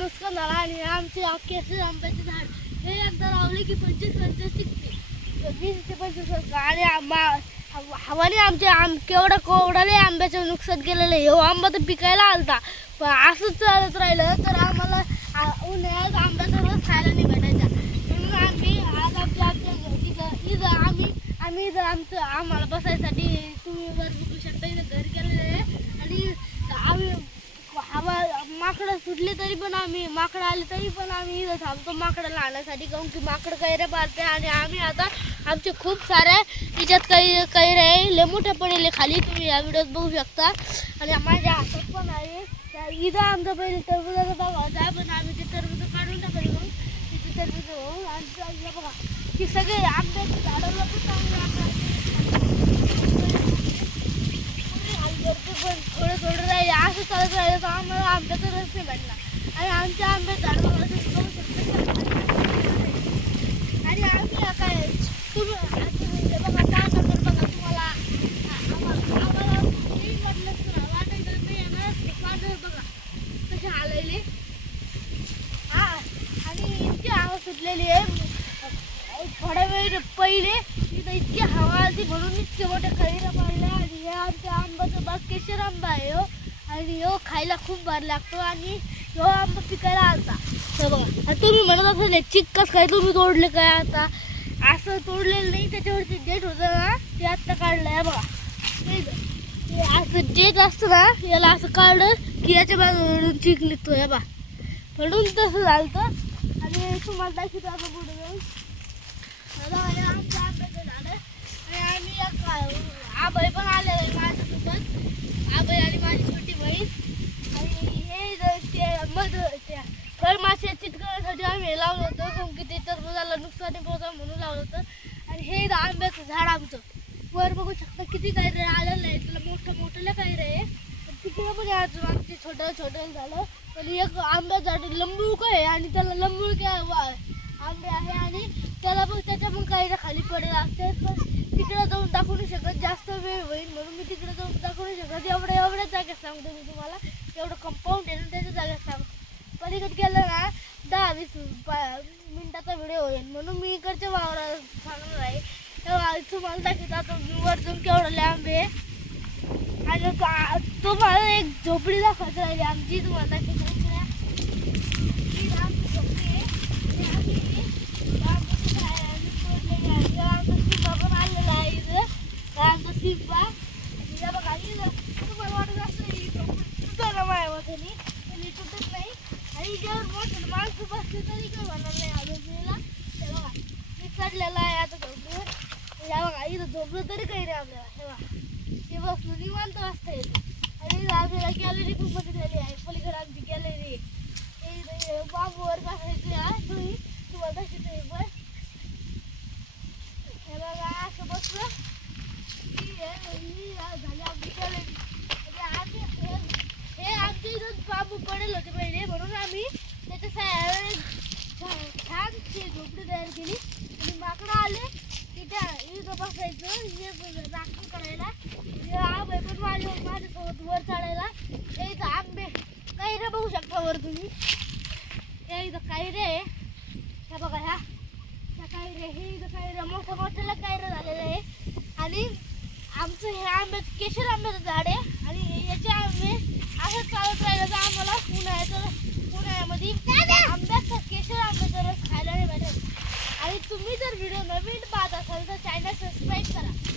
नुकसान झालं आणि आमचे असे आंब्याचे झाड हे एकदा लावले की पंचवीस पंचवीस टिकते. वीस ते पंचवीस आणि आंबा हवाने आमचे आम केवढं केवढाले आंब्याचं नुकसान केलेलं आहे. हो आंबा तर पिकायला आलता. पण असंच चालत राहिलं तर आम्हाला उन्हाळ्यात आंब्याचा रस खायला नाही भेटायचा. म्हणून आम्ही आज आमच्या आमच्या इथं इथं आम्ही आम्ही इथं आमचं आम्हाला बसायसाठी तुम्ही वर बघू शकता. इथं घर केलेलं आहे. आणि माकडं सुटले तरी पण आम्ही माकडं आले तरी पण आम्ही इथं थांबतो माकडं लावण्यासाठी काहून की माकडं कैऱ्या पाळते आणि आम्ही आता आमचे खूप साऱ्या याच्यात काही कैऱ्या आहे. लय मोठ्या पडेल खाली तुम्ही या व्हिडिओत बघू शकता. आणि माझ्या हातात पण आहे. इथं आमचं पहिले टरबुजाचा बाग होता पण आम्ही ते टरबुज काढून टाकले मग तिथे टरबुज होऊन आणि बघा. की सगळे आंब्याची झाडाला पण चांगले आंबे पण थोडं थोडं राहिले असं चालत राहिलं तर आम्हाला आंब्याचा रस नाही भेटला आणि आमच्या आंब्यात आणि आम्ही आता काय तुम्ही म्हणजे बघा काय करतात बघा तुम्हाला आ- आम्हा- आम्हाला नाही वाटलं तर वाटायचं नाही येणार वाटत बघा. कसे हालायले हा आणि इतकी हवा सुटलेली आहे. थोड्या वेळ पहिले तिथं इतकी हवा आली म्हणून इतके मोठे खैरा पडले आणि हे आमच्या आंबाचं बाग केशर आंबा आहे हो. आणि ह्यो खायला खूप भारी लागतो आणि ह्यो आंबा पिकायला आलता हे बघा तुम्ही म्हणत असाल चिक्कस काय तुम्ही तोडले काय आता? असं तोडलेलं नाही त्याच्यावरती डेट होतं ना ते आत्ता काढलं आहे बघा. हे असं डेट असतं ना याला असं काढलं की याच्या बाजूवरून चिक निघतो या बा म्हणून तसं झालं आणि तुम्हाला दाखवतो असं पुढे जाऊन. आता हे आमच्या आंब्याचं झालं आणि आम्ही एक आ- पण आलेले आहे माझ्यासोबत आबाई आणि माझी छोटी बहीण आणि हे ज- ते मध त्या फळमासे चिटकण्यासाठी आम्ही हे लावलं होतं कारण की ते टरबुजाला नुकसान पोहोचा म्हणून लावलं होतं. आणि हे आंब्याचं झाड आमचं. वर बघू शकता किती काय रे आलेलं आहे त्याला मोठं मोठं काय रे. आहे तिकडे पण आहे अजून आमचे छोटं छोटं झालं. पण एक आंब्या झाड लंबू आहे आणि त्याला लंबू वा- आंबे आहे आणि त्याला पण त्याच्या पण काही खाली पडेल असते. पण तिकडे जाऊन दाखवू नाही शकत. जास्त वेळ होईल म्हणून मी तिकडे जाऊन दाखवू नाही शकत. एवढ्या एवढ्या जागेत सांगतो मी तुम्हाला. एवढं कंपाऊंड आहे ना त्याच्या जागेत सांगतो. पलीकडे गेलं ना दहा वीस मिनिटाचा व्हिडिओ होईल. म्हणून मी इकडच्या वावरा सांगणार आहे. तेव्हा तुम्हाला दाखवतो. आता मी वर जाऊन केवढं लांब आहे. आणि तो तुम्हाला एक झोपडी दाखवायची राहिली. आमची तुम्हाला दाखवतो. इकडे. झोपडी आम्ही आमचं पण आहे इथं. तुम्हाला वाटत असेल ही झोपडी तुटलं ना माझ्या मताने. पण ही तुटत नाही. आणि ज्यावर मोठे माणसं बसले तरी काय होणार नाही हा झोपडीला. हे बघा, मी चढलेला आहे आता झोपडीवर. हे बघा, इथं झोपलं तरी काही नाही आपल्याला हे बघा. ते बसलो निवांत वाजता येते आणि आपल्याला गॅलरी पण बघितलेली आहे पलीकडे आमची गॅलरी बाबूवर बसायची हा तुम्ही तुम्हाला दाखवतो एक वर हे बघा असं बसलं की हे- ही झाली आमची गॅलरी म्हणजे आम्ही हे- हे आमच्या इथं बांबू पडेल होते पहिले म्हणून आम्ही त्याच्या साया छान छान झोपडी तयार केली. आणि माकडं आले की त्या इथं बसायचं हे राखण करायला. हे आंबे पण माझ्या माझ्यासोबत वर चढायला. हे इथं आंबे. कैरे बघू शकता वर तुम्ही? हे इथं कैरे आहे हे बघा ह्या त्या कैरे हे इथं कैरे मोठ्या मोठ्याला कैरे झालेलं आहे. आमचं हे आंबे केशर आंब्याचं झाड आहे. आणि याचे आंबे असं चालत राहिलं तर आम्हाला उन्हाळ्याचं उन्हाळ्यामध्ये आंब्याचा केशर आंब्याचा रस खायला नाही भेटत. आणि तुम्ही जर व्हिडिओ नवीन पाहत असाल तर चॅनल सबस्क्राईब करा.